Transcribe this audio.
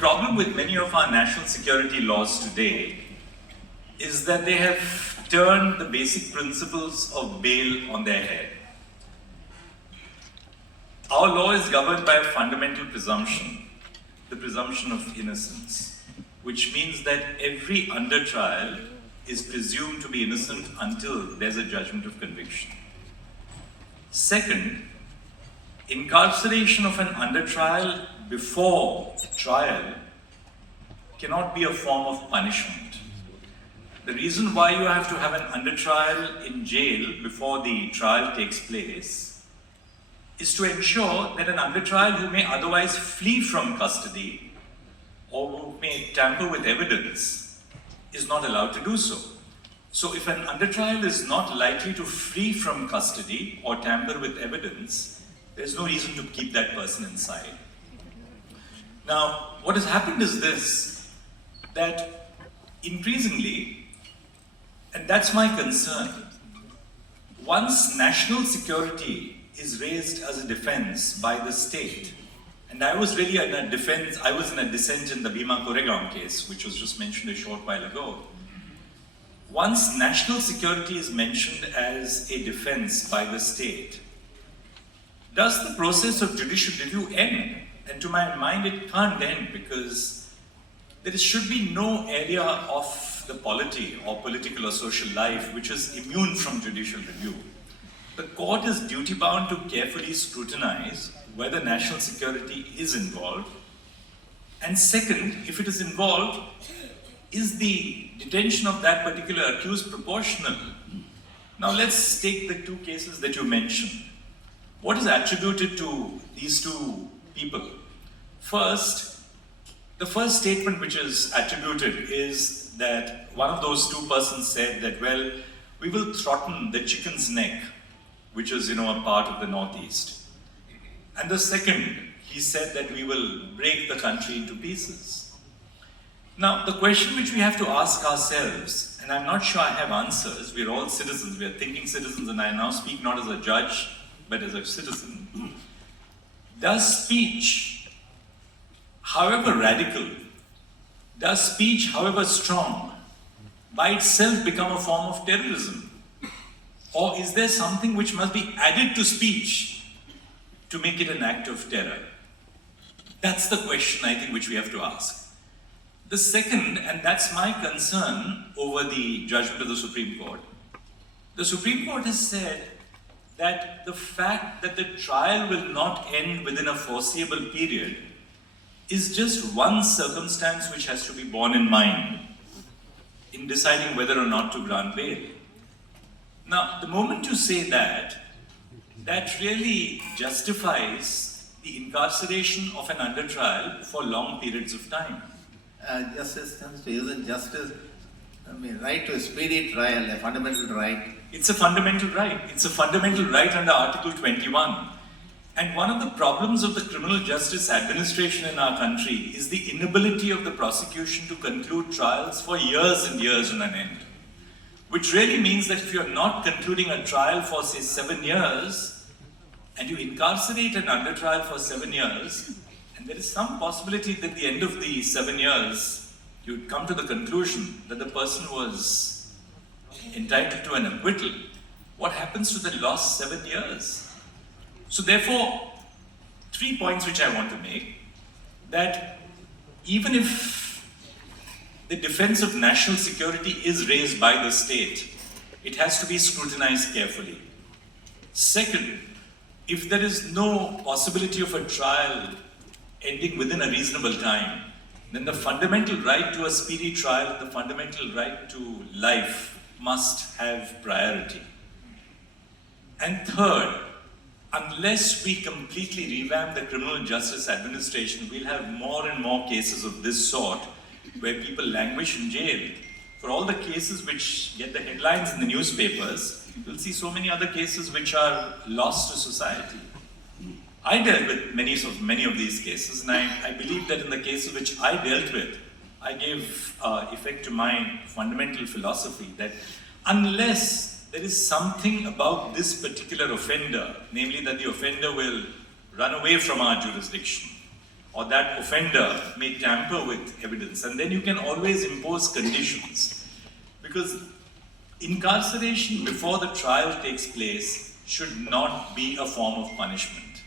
problem with many of our national security laws today is that they have turned the basic principles of bail on their head. Our law is governed by a fundamental presumption, the presumption of innocence, which means that every under trial is presumed to be innocent until there's a judgment of conviction. Second, incarceration of an under trial before trial cannot be a form of punishment. The reason why you have to have an under trial in jail before the trial takes place is to ensure that an under trial who may otherwise flee from custody or who may tamper with evidence is not allowed to do so. So if an under trial is not likely to flee from custody or tamper with evidence, there's no reason to keep that person inside. Now, what has happened is this, that increasingly, and that's my concern, once national security is raised as a defense by the state, and I was really in a defense, I was in a dissent in the Bhima Koregaon case, which was just mentioned a short while ago. Once national security is mentioned as a defense by the state, does the process of judicial review end? And to my mind, it can't end, because there should be no area of the polity or political or social life which is immune from judicial review. The court is duty-bound to carefully scrutinize whether national security is involved. And second, if it is involved, is the detention of that particular accused proportional? Now let's take the two cases that you mentioned. What is attributed to these two people? First, the first statement which is attributed is that one of those two persons said that, well, we will throttle the chicken's neck, which is, a part of the Northeast. And the second, he said that we will break the country into pieces. Now, the question which we have to ask ourselves, and I'm not sure I have answers, we're all citizens, we are thinking citizens, and I now speak not as a judge, but as a citizen. Does speech, however radical, does speech, however strong, by itself become a form of terrorism? Or is there something which must be added to speech to make it an act of terror? That's the question, I think, which we have to ask. The second, and that's my concern over the judgment of the Supreme Court, the Supreme Court has said that the fact that the trial will not end within a foreseeable period is just one circumstance which has to be borne in mind in deciding whether or not to grant bail. Now, the moment you say that, that really justifies the incarceration of an under trial for long periods of time. Justice comes to isn't justice, right to a speedy trial, a fundamental right? It's a fundamental right. It's a fundamental right under Article 21. And one of the problems of the criminal justice administration in our country is the inability of the prosecution to conclude trials for years and years on end. Which really means that if you're not concluding a trial for, say, 7 years, and you incarcerate an under trial for 7 years, and there is some possibility that at the end of the 7 years, you'd come to the conclusion that the person was entitled to an acquittal, what happens to the lost 7 years? So therefore, 3 points which I want to make, that even if the defense of national security is raised by the state, it has to be scrutinized carefully. Second, if there is no possibility of a trial ending within a reasonable time, then the fundamental right to a speedy trial, the fundamental right to life must have priority. And third, unless we completely revamp the criminal justice administration, we'll have more and more cases of this sort where people languish in jail. For all the cases which get the headlines in the newspapers, you'll see so many other cases which are lost to society. I dealt with many of these cases, and I believe that in the cases which I dealt with, I gave effect to my fundamental philosophy that unless there is something about this particular offender, namely that the offender will run away from our jurisdiction, or that offender may tamper with evidence, and then you can always impose conditions. Because incarceration before the trial takes place should not be a form of punishment.